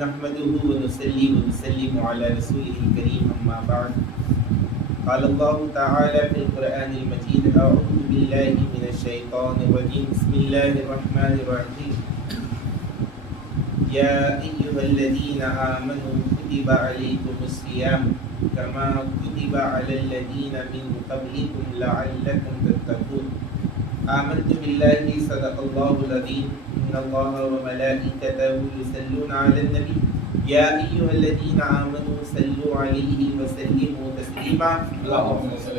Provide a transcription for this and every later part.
نحمده ونصلي ونسلم على رسوله الكريم أما بعد. قال الله تعالى في القرآن المجيد: أعوذ بالله من الشيطان الرجيم. بسم الله الرحمن الرحيم. يا أيها الذين آمنوا كتب عليكم الصيام كما كتب على الذين من قبلكم لعلكم تتقون. آمنت بالله صدق الله العظيم. إن الله وملائكته يصلون على النبي يا أيها الذين آمنوا صلوا عليه وسلموا تسليما. اللهم صل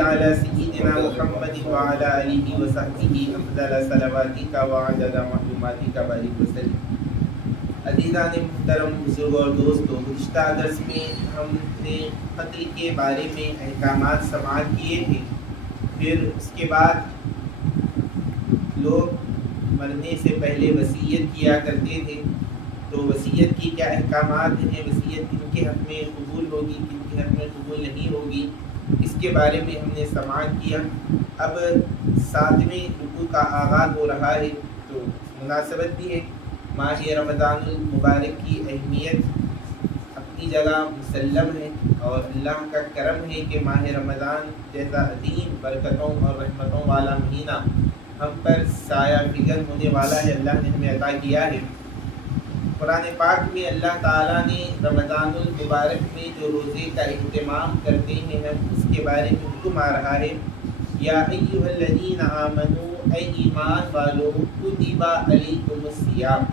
على سيدنا محمد وعلى آله وصحبه أفضل صلواتك وعدد معلوماتك بارك وسلم. عزیزان محترم، بزرگ اور دوستو، گزشتہ درس میں ہم نے قتل کے بارے میں احکامات سماعت کیے تھے. پھر اس کے بعد لوگ مرنے سے پہلے وصیت کیا کرتے تھے، تو وصیت کی کیا احکامات ہیں، وصیت کن کے حق میں قبول ہوگی، کن کے حق میں قبول نہیں ہوگی، اس کے بارے میں ہم نے سماعت کیا. اب 7ویں رکوع کا آغاز ہو رہا ہے، تو مناسبت بھی ہے. ماہ رمضان المبارک کی اہمیت اپنی جگہ مسلم ہے، اور اللہ کا کرم ہے کہ ماہ رمضان جیسا عظیم برکتوں اور رحمتوں والا مہینہ ہم پر سایہ فگن ہونے والا ہے، اللہ نے ہمیں عطا کیا ہے. قرآن پاک میں اللہ تعالیٰ نے رمضان المبارک میں جو روزے کا اہتمام کرتے ہیں ہم اس کے بارے میں حکم آ رہا ہے. یا ایھا الذین آمنوا، اے ایمان والو، کتب علیکم الصیام.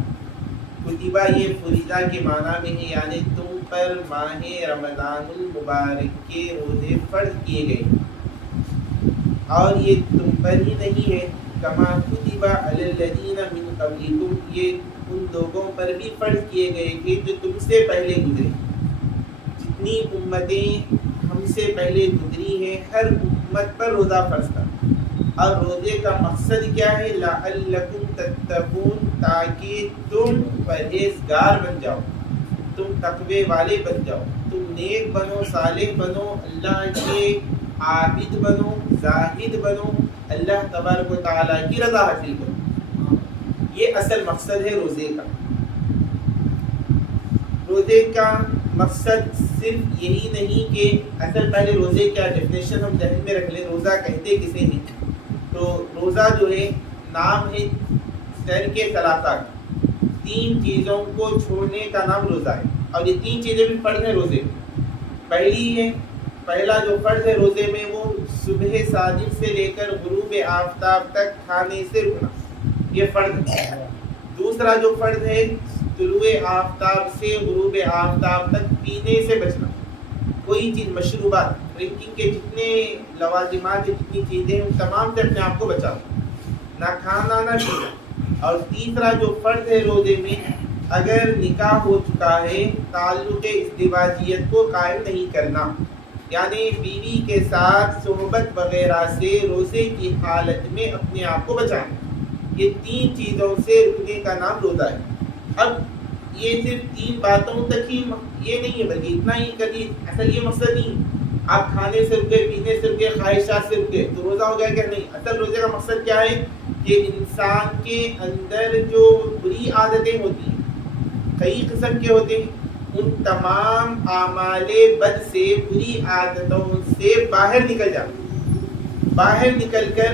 کتبہ یہ فریضہ کے معنی میں ہے، یعنی تم پر ماہ رمضان المبارک کے روزے فرض کیے گئے. اور یہ تم پر ہی نہیں ہے، کما کتب علی الذین من قبلکم، یہ ان لوگوں پر بھی فرض کیے گئے تھے جو تم سے پہلے گزرے. جتنی امتیں ہم سے پہلے گزری ہیں ہر امت پر روزہ فرض تھا. اور روزے کا مقصد کیا ہے؟ لعلکم تتقون، تاکہ تم پرہیزگار بن جاؤ، تم تقوی والے بن جاؤ، تم نیک بنو، صالح بنو، اللہ کے عابد بنو، زاہد بنو، اللہ تبارک و تعالیٰ کی رضا حاصل کرو. یہ اصل مقصد ہے روزے کا. روزے کا مقصد صرف یہی نہیں کہ اصل پہلے روزے کیا ڈیفینیشن ہم ذہن میں رکھ لیں، روزہ کہتے کسے ہیں. تو روزہ جو ہے نام ہے ترک ثلاثہ، 3 چیزوں کو چھوڑنے کا نام روزہ ہے. اور یہ 3 چیزیں بھی فرض ہیں روزے. پہلا جو فرض ہے روزے میں وہ صبح صادق سے لے کر غروب آفتاب تک کھانے سے رکنا، یہ فرض ہے. دوسرا جو فرض ہے طلوع آفتاب سے غروب آفتاب تک پینے سے بچنا. کوئی چیز، مشروبات، ڈرنکنگ کے جتنے لوازمات ہیں، جتنی چیزیں ہیں، ان تمام سے اپنے آپ کو بچاؤ، نہ کھانا نہ پینا. اور تیسرا جو فرض ہے روزے میں، اگر نکاح ہو چکا ہے تعلق ازدواجیت کو قائم نہیں کرنا، یعنی بیوی کے ساتھ صحبت وغیرہ سے روزے کی حالت میں اپنے آپ کو بچانا. یہ 3 چیزوں سے رکنے کا نام روزہ ہے. اب یہ صرف 3 باتوں تک ہی یہ نہیں ہے، بلکہ اتنا ہی کبھی اصل یہ مقصد نہیں آپ کھانے سے رکے، پینے سے رکے، خواہشات سے رکے تو روزہ ہو گیا، کیا نہیں. اصل روزے کا مقصد کیا ہے کہ انسان کے اندر جو بری عادتیں ہوتی ہیں، کئی قسم کے ہوتے ہیں، ان تمام اعمال بد سے، بری عادتوں سے باہر نکل جاؤ. باہر نکل کر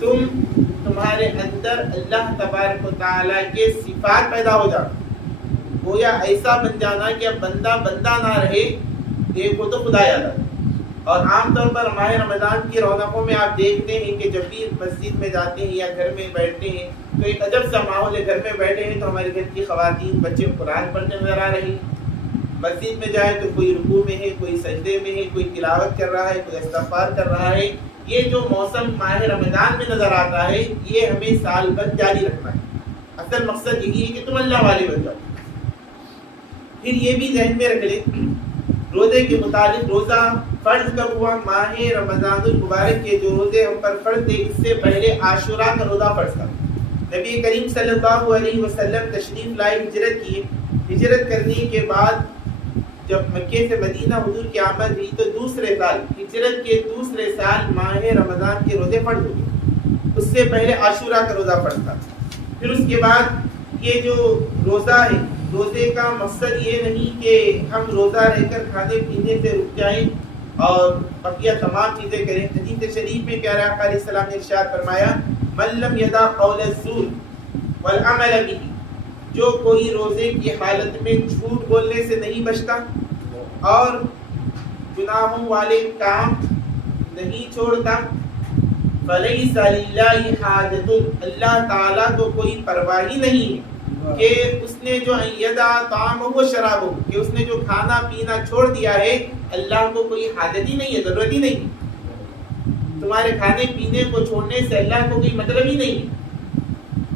تمہارے اندر اللہ تبارک و تعالیٰ کے صفات پیدا ہو جانا، گویا ایسا بن جانا کہ اب بندہ نہ رہے، دیکھو تو خدا یاد آتا. اور عام طور پر ماہ رمضان کی رونقوں میں آپ دیکھتے ہیں کہ جب بھی مسجد میں جاتے ہیں یا گھر میں بیٹھتے ہیں تو ایک عجب سا ماحول ہے. گھر میں بیٹھے ہیں تو ہمارے گھر کی خواتین، بچے قرآن پڑھنے نظر آ رہے ہیں. مسجد میں جائے تو کوئی رکوع میں ہے، کوئی سجدے میں ہے، کوئی تلاوت کر رہا ہے، کوئی استغفار کر رہا ہے. یہ جو موسم ماہ رمضان میں نظر آتا ہے یہ ہمیں سال بھر جاری رکھنا ہے. اصل مقصد یہی ہے کہ تم اللہ والے بن جاؤ. پھر یہ بھی ذہن میں رکھ لیں روزے کے متعلق، روزہ فرض کب ہوا؟ ماہ رمضان المبارک کے جو روزے ہم پر فرض تھے اس سے پہلے عاشوراء کا روزہ فرض تھا. نبی کریم صلی اللہ علیہ وسلم تشریف لائے، ہجرت کی. ہجرت کرنے کے بعد جب مکے سے مدینہ حضور کی آمد ہوئی تو دوسرے سال، ہجرت کے دوسرے سال ماہ رمضان کے روزے فرض ہوئے. اس سے پہلے عاشوراء کا روزہ فرض تھا. پھر اس کے بعد یہ جو روزہ ہے، روزے کا مقصد یہ نہیں کہ ہم روزہ رہ کر کھانے پینے سے رک جائیں اور بقیہ تمام چیزیں کریں۔ حدیث شریف میں پیارے آقا علیہ السلام نے ارشاد فرمایا من لم یدع قول الزور والعمل به، جو کوئی روزے کی حالت میں جھوٹ بولنے سے نہیں بچتا اور گناہوں والے کام نہیں چھوڑتا، فلیس للہ حاجۃ، اللہ تعالیٰ کو کوئی پرواہ ہی نہیں ہے کہ اس نے جو یدع طعامہ و شرابہ، کہ اس نے جو کھانا پینا چھوڑ دیا ہے، اللہ کو کوئی حاجت ہی نہیں ہے، ضرورت ہی نہیں ہے۔ تمہارے کھانے پینے کو چھوڑنے سے اللہ کو کوئی مطلب ہی نہیں ہے،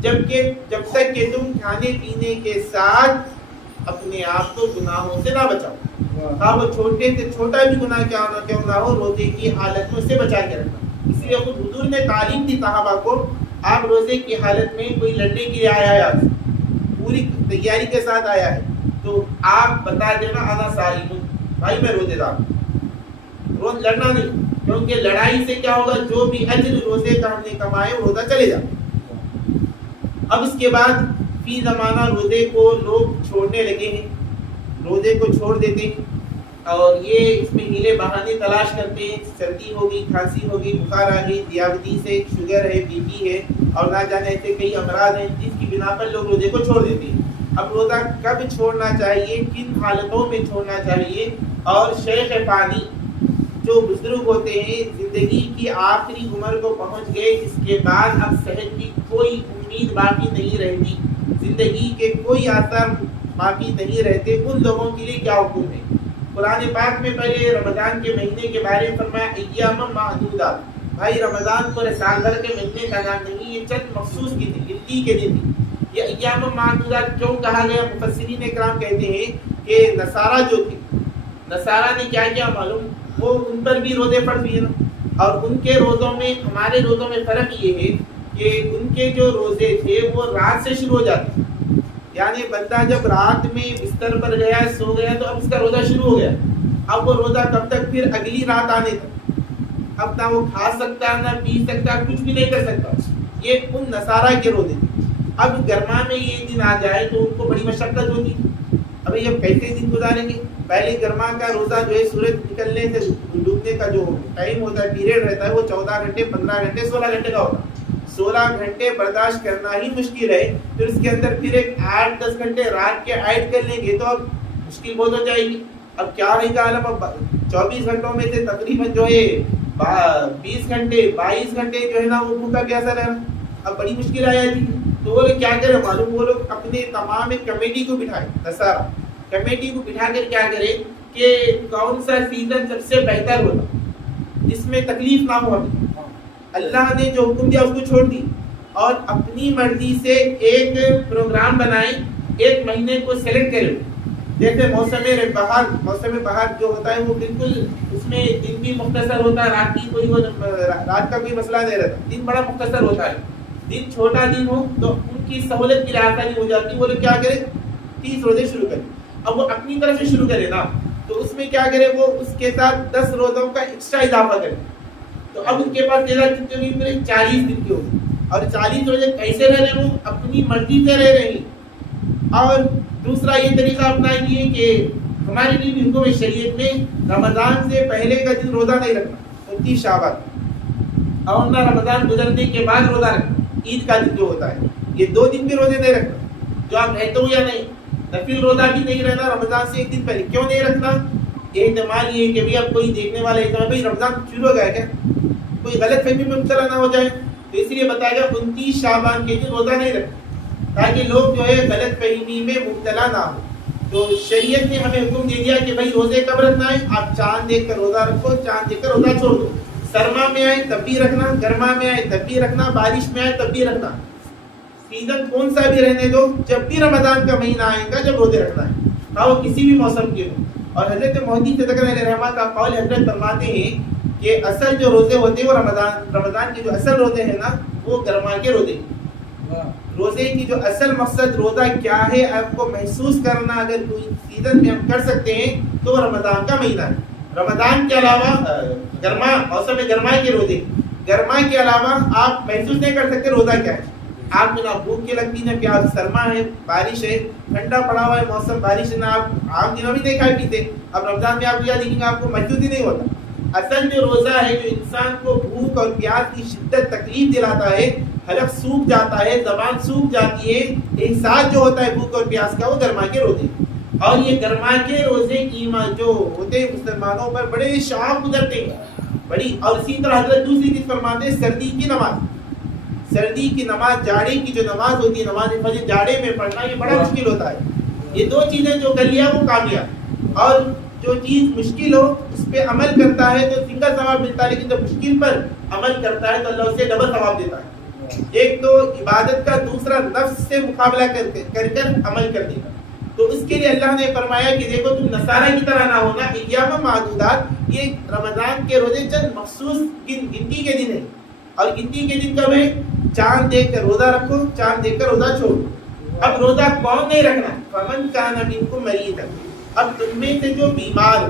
جب تک کہ تم کھانے پینے کے ساتھ اپنے آپ کو گناہوں سے نہ بچاؤ، ہاں وہ چھوٹے سے چھوٹا بھی گناہ کیوں نہ ہو، روزے کی حالت میں اسے بچا کے رکھنا۔ اس لیے خود حضور نے تعلیم دی صحابہ کو، آپ روزے کی حالت میں کوئی لڑنے کے لیے آیا ہے، آپ پوری تیاری کے ساتھ آیا ہے تو آپ بتا دینا انا صائم، بھائی میں روزے دار ہوں، روز لڑنا نہیں، کیونکہ لڑائی سے کیا ہوگا، جو بھی اجر روزے کا ہم نے کمائے وہ روزہ چلے جاتا۔ اب اس کے بعد فی زمانہ روزے کو لوگ چھوڑنے لگے ہیں، روزے کو چھوڑ دیتے ہیں اور یہ اس میں ہیلے بہانے تلاش کرتے ہیں، سردی ہو گئی، کھانسی ہو گئی، بخار آ گئی، دیابٹیز سے شوگر ہے، بی پی ہے اور نہ جانے ایسے کئی امراض ہیں جس کی بنا پر لوگ روزے کو چھوڑ دیتے ہیں۔ اب روزہ کب چھوڑنا چاہیے، کن حالتوں میں چھوڑنا چاہیے، اور شیخ فانی جو بزرگ ہوتے ہیں زندگی کی آخری عمر کو پہنچ گئے، اس کے بعد اب صحت کی کوئی امید باقی نہیں رہتی، زندگی کے کوئی آثار باقی نہیں رہتے، ان لوگوں کے لیے کیا حکم ہے؟ قرآن پاک میں پہلے رمضان کے مہینے کے بارے میں فرمایا ایام معدودات، بھائی رمضان پورے سال بھر کے مہینے کا نام نہیں، یہ چند مخصوص کی دن، گنتی کے دن ہیں۔ یہ ایام معدودات کیوں کہا گیا؟ مفسرین اکرام کہتے ہیں کہ نصارہ جو تھے، نصارہ نے کیا کیا معلوم، وہ ان پر بھی روزے فرض ہوئے نا، اور ان کے روزوں میں ہمارے روزوں میں فرق یہ ہے کہ ان کے جو روزے تھے وہ رات سے شروع ہو جاتے، یعنی بندہ جب رات میں بستر پر گیا سو گیا تو اب اس کا روزہ شروع ہو گیا، اب وہ روزہ کب تک؟ پھر اگلی رات آنے تک، اب نہ وہ کھا سکتا نہ پی سکتا، کچھ بھی نہیں کر سکتا، یہ ان نصارہ کے روزے تھے۔ اب گرما میں یہ دن آ جائے تو ان کو بڑی مشقت ہوتی، ابھی اب کیسے دن گزاریں گے؟ پہلے گرما کا روزہ جو ہے سورج نکلنے سے ڈوبنے کا جو ٹائم ہوتا ہے، پیریڈ رہتا ہے، وہ 14 گھنٹے 15 گھنٹے 16 گھنٹے کا ہوتا ہے، 16 گھنٹے برداشت کرنا ہی مشکل ہے، پھر اس کے اندر پھر ایک 8-10 گھنٹے رات کے ایڈ کر لیں گے تو اب مشکل بہت ہو جائے گی۔ اب کیا رہے گا عالم، اب 24 گھنٹوں میں سے تقریباً جو ہے 20 گھنٹے 22 گھنٹے جو ہے نا وہ بھوکا پیاسا رہنا، اب بڑی مشکل آ جاتی ہے۔ تو وہ لوگ کیا کریں معلوم، وہ لوگ اپنے تمام ایک کمیٹی کو بٹھائیں، نصارہ کمیٹی کو بٹھا کر کیا کرے کہ کون سا سیزن سب سے بہتر ہوتا جس میں تکلیف نہ ہو، اللہ نے جو حکم دیا اس کو چھوڑ دی اور اپنی مرضی سے ایک پروگرام بنائیں، ایک مہینے کو سلیکٹ کریں، جیسے موسم بہار جو ہوتا ہے وہ بالکل اس میں دن بھی مختصر ہوتا ہے، رات کا کوئی مسئلہ نہیں رہتا، دن بڑا مختصر ہوتا ہے، دن چھوٹا دن ہو تو ان کی سہولت کی آسانی ہو جاتی ہے، وہ لوگ کیا کرے 30 روزے شروع کریں، اب وہ اپنی طرف سے شروع کرے نا تو اس میں کیا کرے، وہ اس کے ساتھ 10 روزوں کا ایکسٹرا اضافہ کرے، تو اب ان کے پاس تعداد کتنی ہوگی؟ 40 دن کی ہوگی، اور 40 روزے کیسے رہ رہے، وہ اپنی مرضی سے رہ رہے ہیں۔ اور دوسرا یہ طریقہ اپنائیں گے کہ ہمارے لیے بھی حکم شریعت میں رمضان سے پہلے کا دن روزہ نہیں رکھنا، 29 شعبان، اور نہ رمضان گزرنے کے بعد روزہ رکھنا، عید کا دن جو ہوتا ہے، یہ 2 دن بھی روزے نہیں رکھنا، جو آپ رہتے ہو یا نہیں، نفل روزہ بھی نہیں رہنا رمضان سے 1 دن پہلے۔ کیوں نہیں رکھنا؟ احتمال یہ ہے کہ بھی اب کوئی دیکھنے والا احتمال بھائی رمضان شروع ہو گیا کیا، کوئی غلط فہمی میں مبتلا نہ ہو جائے، تو اس لیے بتایا گیا 29 شعبان کے دن روزہ نہیں رکھنا تاکہ لوگ جو ہے غلط فہمی میں مبتلا نہ ہو۔ تو شریعت نے ہمیں حکم دے دیا کہ بھائی روزے کب رکھنا ہے، آپ چاند دیکھ کر روزہ رکھو، چاند دیکھ کر روزہ چھوڑ دو، سرما میں آئے تب بھی رکھنا، گرما میں آئے تب بھی رکھنا، بارش میں آئے تب بھی رکھنا، سیزن کون سا بھی رہنے دو، جب بھی رمضان کا مہینہ آئے گا جب روزے رکھنا ہے، ہاں وہ کسی بھی موسم کے ہو۔ اور حضرت مہدی صدقہ علیہ رحمہ کا قول حضرت فرماتے ہیں کہ اصل جو روزے ہوتے ہیں وہ رمضان کے جو اصل روزے ہیں نا وہ گرما کے روزے، روزے کی جو اصل مقصد روزہ کیا ہے آپ کو محسوس کرنا، اگر کوئی سیزن میں ہم کر سکتے ہیں تو وہ رمضان کا مہینہ ہے۔ رمضان کے علاوہ گرما موسم گرما کے روزے، گرما کے علاوہ آپ محسوس نہیں کر سکتے روزہ کیا ہے، آپ کو نہ بھوک کے لگتی نہ پیاس، سرما ہے، بارش ہے، ٹھنڈا پڑا ہوا ہے موسم، بارش ہے، نہ آپ عام دنوں بھی نہیں کھائے پیتے، اب رمضان میں آپ کو دیکھیں گے آپ کو محسوس ہی نہیں ہوتا۔ اصل جو روزہ ہے جو انسان کو بھوک اور پیاس کی شدت تکلیف دلاتا ہے، حلق سوکھ جاتا ہے، زبان سوکھ جاتی ہے، احساس جو ہوتا ہے بھوک اور پیاس کا، وہ گرما کے روزے، اور یہ گرما کے روزے ایمان جو ہوتے ہیں مسلمانوں پر بڑے شعاف گزرتے ہیں بڑی۔ اور اسی طرح حضرت دوسری چیز فرماتے ہیں سردی کی نماز، سردی کی نماز، جاڑے کی جو نماز ہوتی ہے نماز فجر جاڑے میں پڑھنا یہ بڑا مشکل ہوتا ہے۔ یہ دو چیزیں جو کر لیا وہ کامیاب، اور جو چیز مشکل ہو اس پہ عمل کرتا ہے تو سنگل ثواب ملتا ہے، لیکن جب مشکل پر عمل کرتا ہے تو اللہ اسے ڈبل ثواب دیتا ہے۔ ایک تو عبادت کا، دوسرا نفس سے مقابلہ کر عمل کر دینا۔ تو اس کے لیے اللہ نے فرمایا کہ دیکھو تم نصارہ کی طرح نہ ہونا، ایام معدودات، یہ رمضان کے روزے چند مخصوص گنتی کے دن ہیں، اور گنتی کے دن کب ہے؟ چاند دیکھ کر روزہ رکھو، چاند دیکھ کر روزہ چھوڑو۔ اب روزہ کون نہیں رکھنا؟ فمن کان منکم مریضا، اب تم میں سے جو بیمار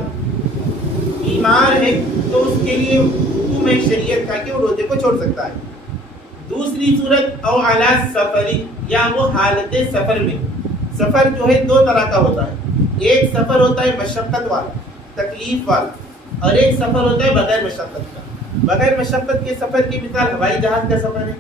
ہے تو اس کے لیے حکم ہے شریعت کا کہ وہ روزے کو چھوڑ سکتا ہے۔ دوسری صورت او علی سفر، یا وہ حالت سفر میں، سفر جو ہے دو طرح کا ہوتا ہے، ایک سفر ہوتا ہے مشقت والا، تکلیف والا، اور ایک سفر ہوتا ہے بغیر مشقت کا۔ بغیر مشقت کے سفر کی مثال ہوائی جہاز کا سفر ہے،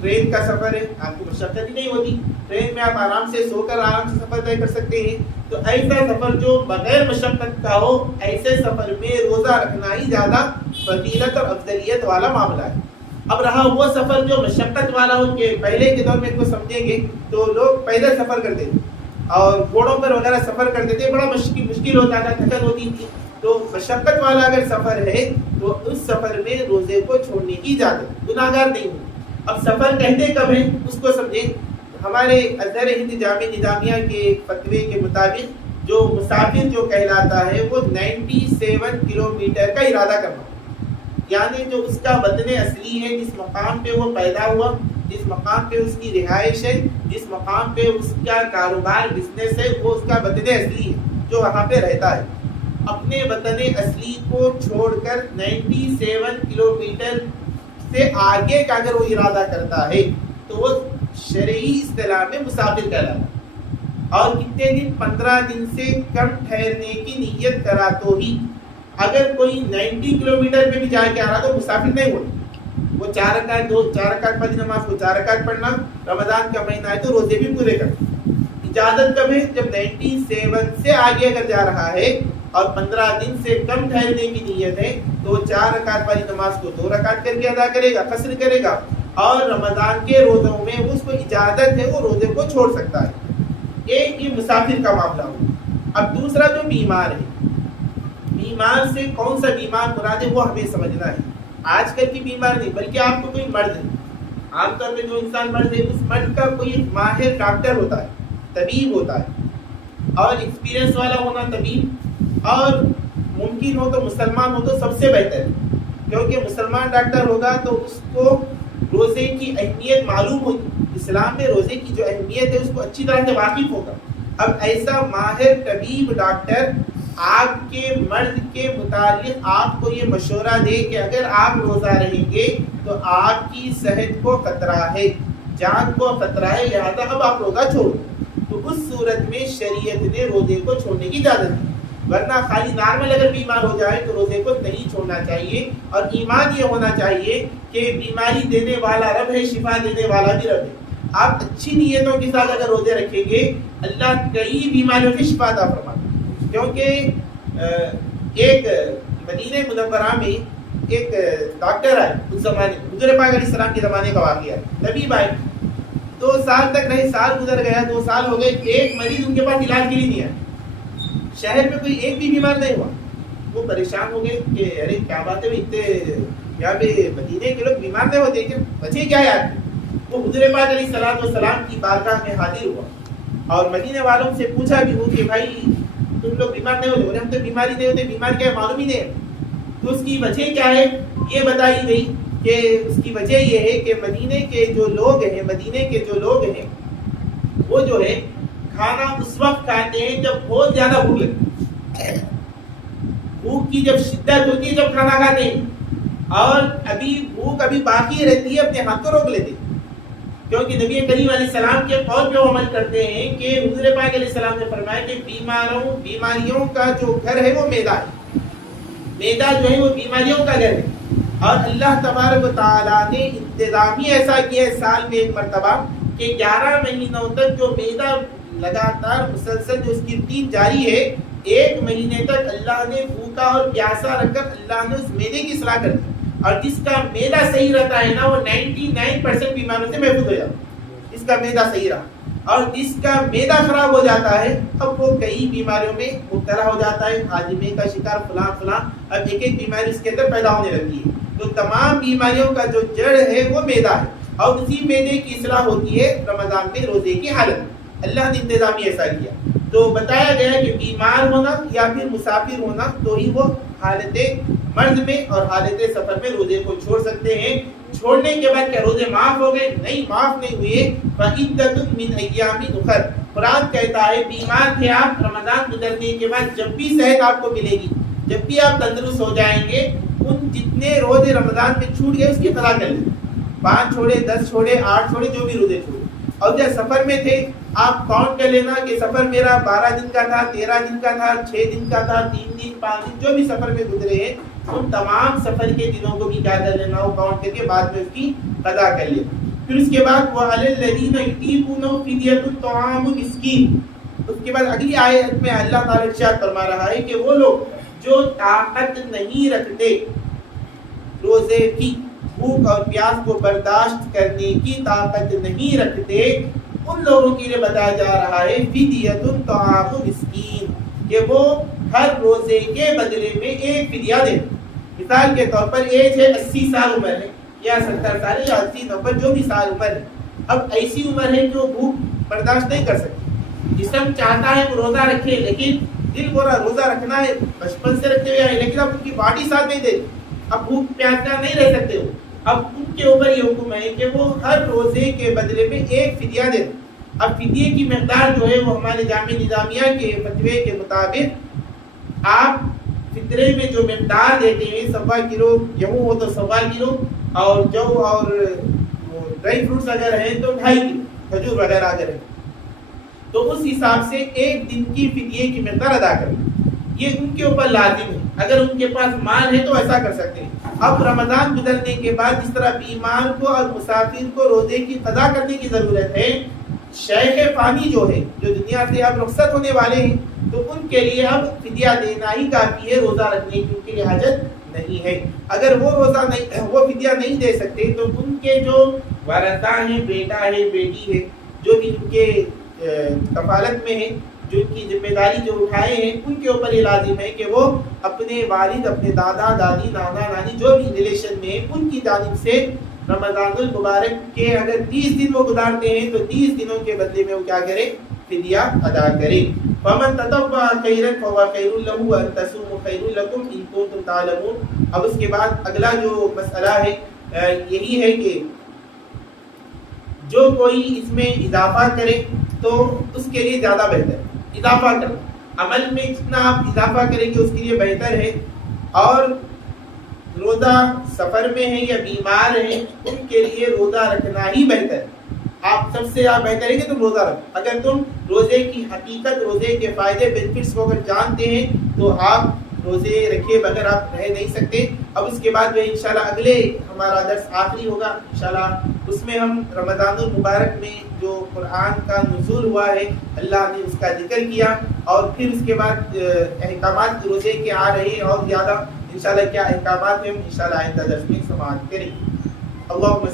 ٹرین کا سفر ہے، آپ کو مشقت ہی نہیں ہوتی، ٹرین میں آپ آرام سے سو کر آرام سے سفر طے کر سکتے ہیں۔ تو ایسا سفر جو بغیر مشقت کا ہو، ایسے سفر میں روزہ رکھنا ہی زیادہ فضیلت اور افضلیت والا معاملہ ہے۔ اب رہا وہ سفر جو مشقت والا ہو، کہ پہلے کے دور میں کو سمجھیں گے تو لوگ پیدل سفر کرتے تھے اور گھوڑوں پر وغیرہ سفر کرتے تھے، بڑا مشکل ہوتا تھا، تھکن ہوتی تھی۔ تو مشقت والا اگر سفر ہے تو اس سفر میں روزے کو چھوڑنے کی اجازت، گناہگار نہیں ہو۔ اب سفر کہتے کب ہے اس کو سمجھیں۔ ہمارے ازہر ہند جامع نظامیہ کے فتوے کے مطابق جو مسافر جو کہلاتا ہے وہ 97 کلومیٹر کا ارادہ کرنا، یعنی جو اس کا وطن اصلی ہے، جس مقام پہ وہ پیدا ہوا، جس مقام پہ اس کی رہائش ہے، جس مقام پہ اس کا کاروبار بزنس ہے، وہ اس کا وطن اصلی ہے جو وہاں پہ رہتا ہے۔ اپنے وطن اصلی کو چھوڑ کر 97 کلومیٹر سے آگے کا اگر وہ ارادہ کرتا ہے تو وہ شرعی اصطلاح میں مسافر کہلاتا ہے۔ اور کتنے دن؟ 15 دن سے کم ٹھہرنے کی نیت کرا تو ہی، اگر کوئی 90 کلومیٹر پہ بھی جا کے آ رہا تو مسافر نہیں ہوتا، وہ 4 رکعت پڑھی نماز کو 4 رکعت پڑھنا، رمضان کا مہینہ ہے تو روزے بھی پورے کرنا۔ اجازت کب ہے؟ جب 97 سے آگے اگر جا رہا ہے اور 15 دن سے کم ٹھہرنے کی نیت ہے تو وہ 4 رکعت والی نماز کو 2 رکعت کر کے ادا کرے گا، قصر کرے گا، اور رمضان کے روزوں میں اس کو اجازت ہے وہ روزے کو چھوڑ سکتا ہے۔ ایک یہ مسافر کا معاملہ ہو۔ اب دوسرا جو بیمار ہے، بیمار سے کون سا بیمار مراد ہے وہ ہمیں سمجھنا ہے۔ آج کل کی بیمار نہیں، بلکہ آپ کو کوئی مرض ہے، عام طور پہ جو انسان مرض ہے اس مرض کا کوئی ماہر ڈاکٹر ہوتا ہے، طبیب ہوتا ہے، اور ایکسپیرینس والا ہونا طبیب، اور ممکن ہو تو مسلمان ہو تو سب سے بہتر ہے، کیونکہ مسلمان ڈاکٹر ہوگا تو اس کو روزے کی اہمیت معلوم ہوگی، اسلام میں روزے کی جو اہمیت ہے اس کو اچھی طرح سے واقف ہوگا۔ اب ایسا ماہر طبیب ڈاکٹر آپ کے مرض کے متعلق آپ کو یہ مشورہ دے کہ اگر آپ روزہ رہیں گے تو آپ کی صحت کو خطرہ ہے، جان کو خطرہ ہے، لہذا اب آپ روزہ چھوڑو، تو اس صورت میں شریعت نے روزے کو چھوڑنے کی اجازت دی۔ ورنہ خالی نارمل اگر بیمار ہو جائے تو روزے کو نہیں چھوڑنا چاہیے، اور ایمان یہ ہونا چاہیے کہ بیماری دینے والا رب ہے، شفا دینے والا بھی رب ہے۔ آپ اچھی نیتوں کے ساتھ اگر روزے رکھیں گے اللہ کئی بیماریوں کی شفا عطا فرماتا ہے۔ کیونکہ ایک مدینہ منورہ میں ایک ڈاکٹر آئے، اس زمانے حضور پاک علیہ السلام کے زمانے کا واقعہ ہے، طبیب آئے، 2 سال تک رہے، سال گزر گیا، 2 سال ہو گئے، ایک مریض ان کے پاس علاج کے لیے نہیں آیا، شہر میں کوئی ایک بھی بیمار نہیں ہوا۔ وہ پریشان ہو گئے کہ ارے کیا بات ہے، اتنے یہاں پہ مدینے کے لوگ بیمار نہیں ہوتے، کہ بچے کیا یاد۔ وہ حضور پاک علیہ السلام کی بارگاہ میں حاضر ہوا اور مدینے والوں سے پوچھا بھی ہو کہ بھائی تم لوگ بیمار نہیں ہوتے؟ بولے ہم تو بیماری نہیں ہوتے، بیمار کیا ہے معلوم ہی نہیں ہے۔ تو اس کی وجہ کیا ہے یہ بتائی گئی کہ اس کی وجہ یہ ہے کہ مدینے کے جو لوگ ہیں وہ جو ہے کھانا اس وقت کھاتے ہیں جب بہت زیادہ بھوک لگتی ہے، بھوک کی جب شدت ہوتی ہے جب کھانا کھاتے ہیں، اور ابھی بھوک باقی رہتی ہے اپنے ہاتھ کو روک لیتے ہیں۔ کیونکہ نبی کریم علیہ السلام کے قول پہ وہ عمل کرتے ہیں کہ حضور پاک علیہ السلام نے فرمایا کہ بیماریوں کا جو گھر ہے وہ معدہ ہے، معدہ جو ہے وہ بیماریوں کا گھر ہے، اور اللہ تبارک و تعالیٰ نے انتظامی ایسا کیا ہے سال میں ایک مرتبہ کہ 11 مہینوں تک جو معدہ لگاتار مسلسل جو اس کی روٹین جاری ہے، ایک مہینے تک اللہ نے بھوکا اور پیاسا رکھ کر اللہ نے اس معدے کی اصلاح کر دی، اور جس کا معدہ صحیح رہتا ہے نا وہ 99% بیماریوں سے محفوظ ہو جاتا ہے، جس کا معدہ صحیح رہا، اور جس کا معدہ خراب ہو جاتا ہے اب وہ کئی بیماریوں میں مبتلا ہو جاتا ہے، ہاضمے کا شکار فلاں اب ایک بیماری اس کے اندر پیدا ہونے لگتی ہے۔ تو تمام بیماریوں کا جو جڑ ہے وہ معدہ ہے، اور اسی معدے کی اصلاح ہوتی ہے رمضان میں روزے کی حالت میں۔ اللہ نے انتظامی ایسا کیا، تو بتایا گیا کہ بیمار ہونا یا پھر مسافر ہونا تو ہی وہ حالت مرض میں اور حالت سفر میں روزے کو چھوڑ سکتے ہیں۔ چھوڑنے کے بعد کیا روزے معاف ہو گئے؟ نہیں، معاف نہیں ہوئے۔ فَعِدَّةٌ مِّنْ أَيَّامٍ أُخَرَ، قرآن کہتا ہے بیمار تھے آپ، رمضان گزرنے کے بعد جب بھی صحت آپ کو ملے گی، جب بھی آپ تندرست ہو جائیں گے، ان جتنے روزے رمضان میں چھوٹ گئے اس کی قضا کر لیں، 5 چھوڑے، 10 چھوڑے، 8 چھوڑے، جو بھی روزے چھوڑے۔ اور جب سفر میں تھے آپ کاؤنٹ کر لینا کہ سفر میرا 12 دن کا تھا، 13 دن کا تھا، 6 دن کا تھا، 3 دن، 5 دن، جو بھی سفر میں گزرے ہیں ان تمام سفر کے دنوں کو بھی کیا کر لینا، وہ کاؤنٹ کر کے بعد میں اس کی قضا کر لینا۔ پھر اس کے بعد وَعَلَى الَّذِينَ يُطِيقُونَهُ فِدْيَةٌ طَعَامُ مِسْكِينٍ، اس کے بعد اگلی آیت میں اللہ تعالیٰ ارشاد فرما رہا ہے کہ وہ لوگ جو طاقت نہیں رکھتے روزے کی، بھوک اور پیاس کو برداشت کرنے کی طاقت نہیں رکھتے، ان لوگوں کے لیے بتایا جا رہا ہے فدیۃ طعام مسکین، کہ وہ ہر روزے کے بدلے میں ایک فدیہ دیں۔ مثال کے طور پر ایج ہے 80 سال عمر ہے یا 70 سال یا 80 90 جو بھی سال عمر ہے، اب ایسی عمر ہے جو بھوک برداشت نہیں کر سکتی، جسم چاہتا ہے وہ روزہ رکھے لیکن دل کو روزہ رکھنا ہے، بچپن سے رکھتے ہوئے آئے لیکن اب ان کی باڈی ساتھ نہیں دیتی، اب بھوک پیاس کا نہیں رہ سکتے ہو، اب ان کے اوپر یہ حکم ہے کہ وہ ہر روزے کے بدلے میں ایک فدیہ دیں۔ اب فدیے کی مقدار جو ہے وہ ہمارے جامع نظامیہ کے فتوے کے مطابق آپ فطرے میں جو مقدار دیتے ہیں 1.25 کلو گیہوں ہو تو 1.25 کلو، اور جو اور ڈرائی فروٹس اگر ہیں تو 2.5 کلو، کھجور وغیرہ اگر ہے تو اس حساب سے ایک دن کی فدیے کی مقدار ادا کرنا، یہ ان کے اوپر لازم ہے۔ اگر ان کے پاس مال ہے تو ایسا کر سکتے ہیں۔ اب رمضان گزرنے کے بعد جس طرح بیمار کو اور مسافر کو روزے کی قضا کرنے کی ضرورت ہے، شیخ فانی جو ہے جو دنیا سے اب رخصت ہونے والے ہیں تو ان کے لیے اب فدیہ دینا ہی کافی ہے، روزہ رکھنے کی ان کے لیے حاجت نہیں ہے۔ اگر وہ وہ فدیہ نہیں دے سکتے تو ان کے جو ورثہ ہیں، بیٹا ہے، بیٹی ہے، جو بھی ان کے کفالت میں ہے، جو ان کی ذمہ داری جو اٹھائے ہیں، ان کے اوپر یہ لازم ہے کہ وہ اپنے والد، اپنے دادا دادی، نانا نانی جو بھی ریلیشن میں ہیں ان کی جانب سے رمضان المبارک کے اگر 30 دن وہ گزارتے ہیں تو 30 دنوں کے بدلے میں وہ کیا کرے، فدیہ ادا کرے۔ فَمَن تَطَوَّعَ خَيْرًا فَهُوَ خَيْرٌ لَهُ وَأَن تَصُومُوا خَيْرٌ لَكُمْ إِن كُنتُمْ تَعْلَمُونَ۔ اب اس کے بعد اگلا جو مسئلہ ہے یہی ہے کہ جو کوئی اس میں اضافہ کرے تو اس کے لیے زیادہ بہتر ہے، اضافہ کرنا عمل میں جتنا آپ اضافہ کریں گے اس کے لیے بہتر ہے، اور روزہ سفر میں ہیں یا بیمار ہیں ان کے لیے روزہ رکھنا ہی بہتر ہے۔ آپ سب سے بہتر ہے کہ تم روزہ رکھو، اگر تم روزے کی حقیقت، روزے کے فائدے بینیفٹس کو اگر جانتے ہیں تو آپ روزے رکھے بغیر آپ رہ نہیں سکتے۔ اب اس کے بعد جو انشاءاللہ اگلے ہمارا درس آخری ہوگا انشاءاللہ، اس میں ہم رمضان المبارک میں جو قرآن کا نزول ہوا ہے اللہ نے اس کا ذکر کیا، اور پھر اس کے بعد احکامات روزے کے آ رہے ہیں اور زیادہ انشاءاللہ کیا احکامات ہیں انشاءاللہ آئندہ درس میں سماعت کریں۔ اللہم